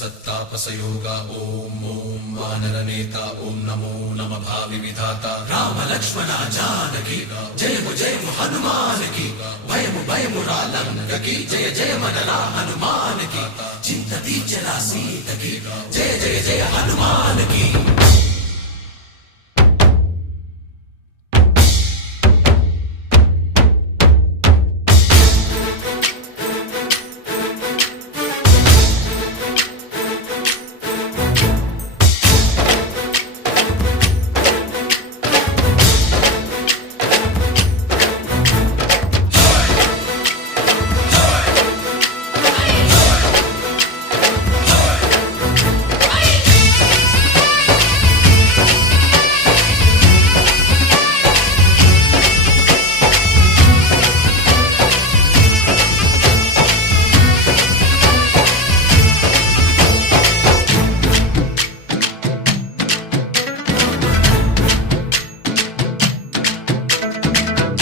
सत्तापसयोगा ओम ओम वानरनेता ओम नमो नमः भावि विधाता राम लक्ष्मण जानकी जय हनुमान की भयमु रालंक की जय जय मनरा हनुमान की चिंतती चला सीत की जय जय हनुमान की।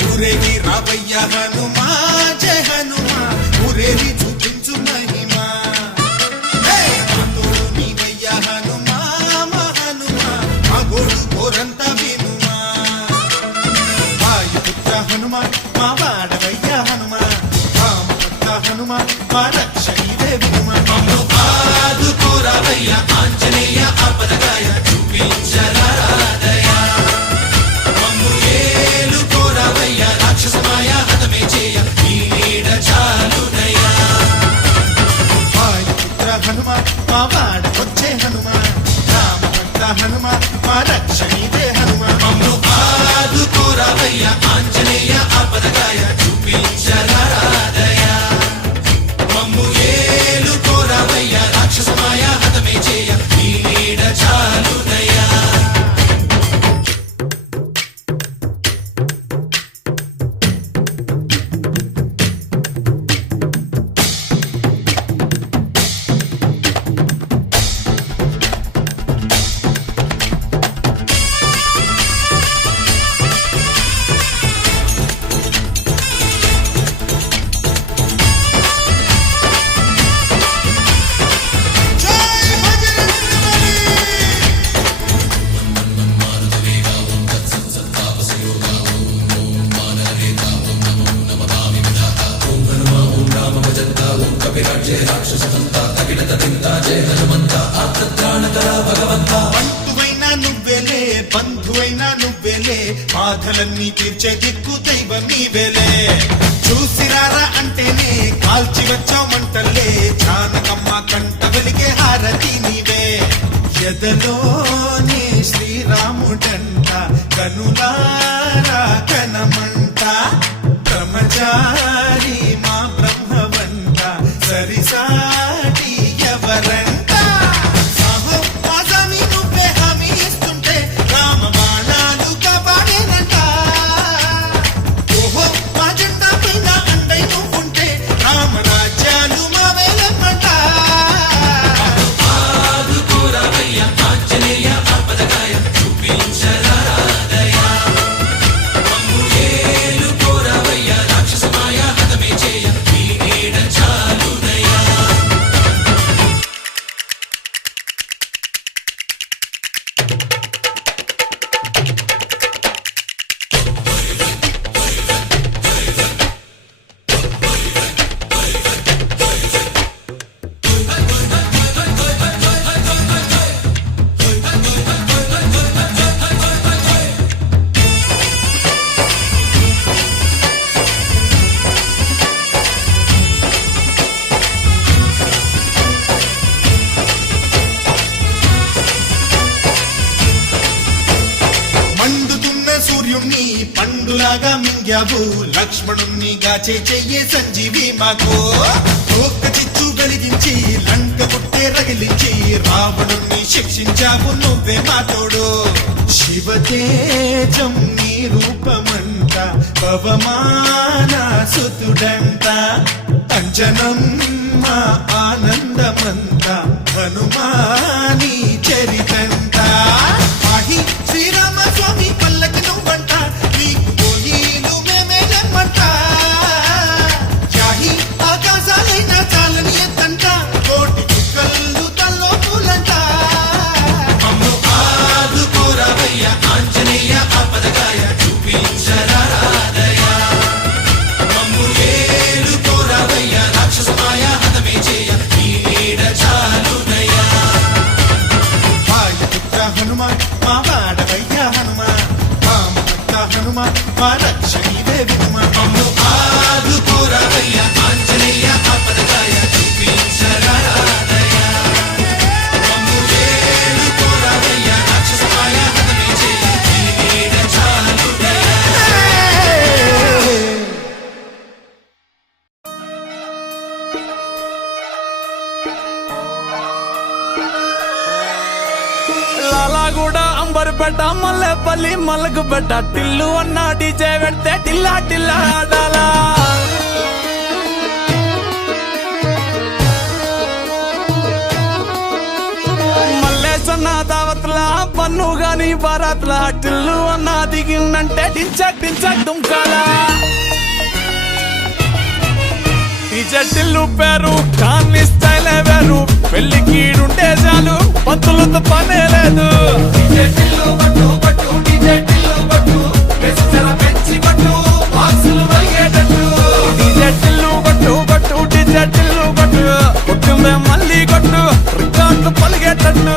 ఊరేగి రావయ్య హనుమా జయ హనుమా ఊరేగి చూపించు మహిమా తోడు నీవయ్య హనుమా మా హనుమా మా గోడు కోరంత వినుమా వాయుపుత్ర హనుమా మా వాడవయ్య హనుమా రామపుత్ర హనుమా మా రక్షణీదే వినుమా మమ్ము ఆదుకోరావయ్య ఆంజనేయ ఆపదగాయ చూపించరాదయ రాక్షసమాయ హతమే చేయ ఈ నీడ చాలునయా వాయుపుత్ర హనుమ మా వాడకొచ్చే హనుమ రామభక్త హనుమ మా రక్షణీదే హనుమ మమ్ము ఆదుకోరావయ్య ఆంజనేయ ఆపదగాయ చూపించరాదయ మమ్ము ఏలుకోరావయ్య రాక్షసమాయ హతమే చేయ ఈ నీడ చాలునయా। బంధువైనా నువ్వేలే బంధువైనా నువ్వేలే బాధలన్నీ తీర్చే దిక్కు దైవం నీవేలే చూసిరారా అంటేనే కాల్చి వచ్చామంటలే జానకమ్మ కంట వెలిగే హారతి నీవే ఎదలోనే శ్రీరాముడంట కనులారా కనమంట బ్రహ్మచారి మా బ్రహ్మవంట సరిసాటి ఎవరంట పండులాగా మింగావు లక్ష్మణుణ్ణి గాచే చెయ్యే సంజీవి మాకు ఒక్క చిచ్చు వెలిగించి లంక పుట్టే రగిలించి రావణుణ్ణి శిక్షించావు నువ్వే మా తోడు శివతేజం నీ రూపమంట పవమాన సుతుడంట అంజనం మా ఆనందమంత హనుమాని చరితంట ఆహి శ్రీరామ స్వామి పల్లకి నువ్వంట నీకు పోలీలు మేమే లెమ్మంట యాహి ఆకాశాలైనా చాలని ఎత్తంట కోటి చుక్కలు తల మా రక్షణివే వినుమా మమ్ము ఆదుకోరావయ్యా ఆంజనేయ ఆపదగాయ చూపించరాదయ్యా మమ్ము ఏలుకోరావయ్యా రాక్షసమాయ హతమే చేయి నీ నీడ చాలుదయ్యా లాలాగూడ అంబర్పేట మల్లెపల్లి మలకపేట టిల్లు అన్న డీజే పెడితే టిల్లా టిల్లా ఆడాలా మల్లేసన్న దావత్లా పన్ను గాని బారాత్లా టిల్లు అన్న దిగిందంటే టించక్ టించక్ దుంకాలా టిల్లు పేరు కాన్ని స్టైలే వేరు పెళ్లి కీడుంటే చాలు పంతులతో పనే లేదు కొట్టుందే మళ్ళీ కొట్టు రికార్డు పలిగేటట్టు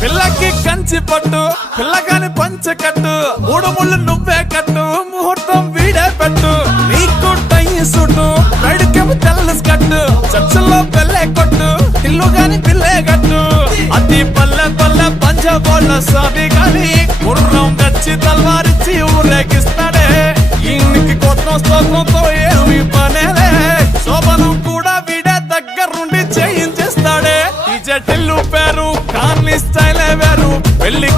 పిల్లకి కంచి పట్టు పిల్లగాని పంచె కట్టు మూడు ముళ్ళు నువ్వే కట్టు ముహూర్తం వీడే పెట్టు నీకు టై సుట్టు రైడుకేమో తెల్ల కట్టు చర్చల్లో పెళ్ళే కొట్టు ఇల్లు గాని పిల్లే కట్టు అతి పల్లె పల్లె పంచబోళ్ళ సాది గాని గుర్రం గచ్చి తల్వారిచ్చి ఊరేగిస్తాడే ఇంటికి కొత్త స్తోత్రంతో ఏమి పనేలే శోభనం కూడా వీడే దగ్గరుండి చేయించేస్తాడే ఈ జటిల్లు పేరు కాన్ని స్టైలే వేరు పెళ్లి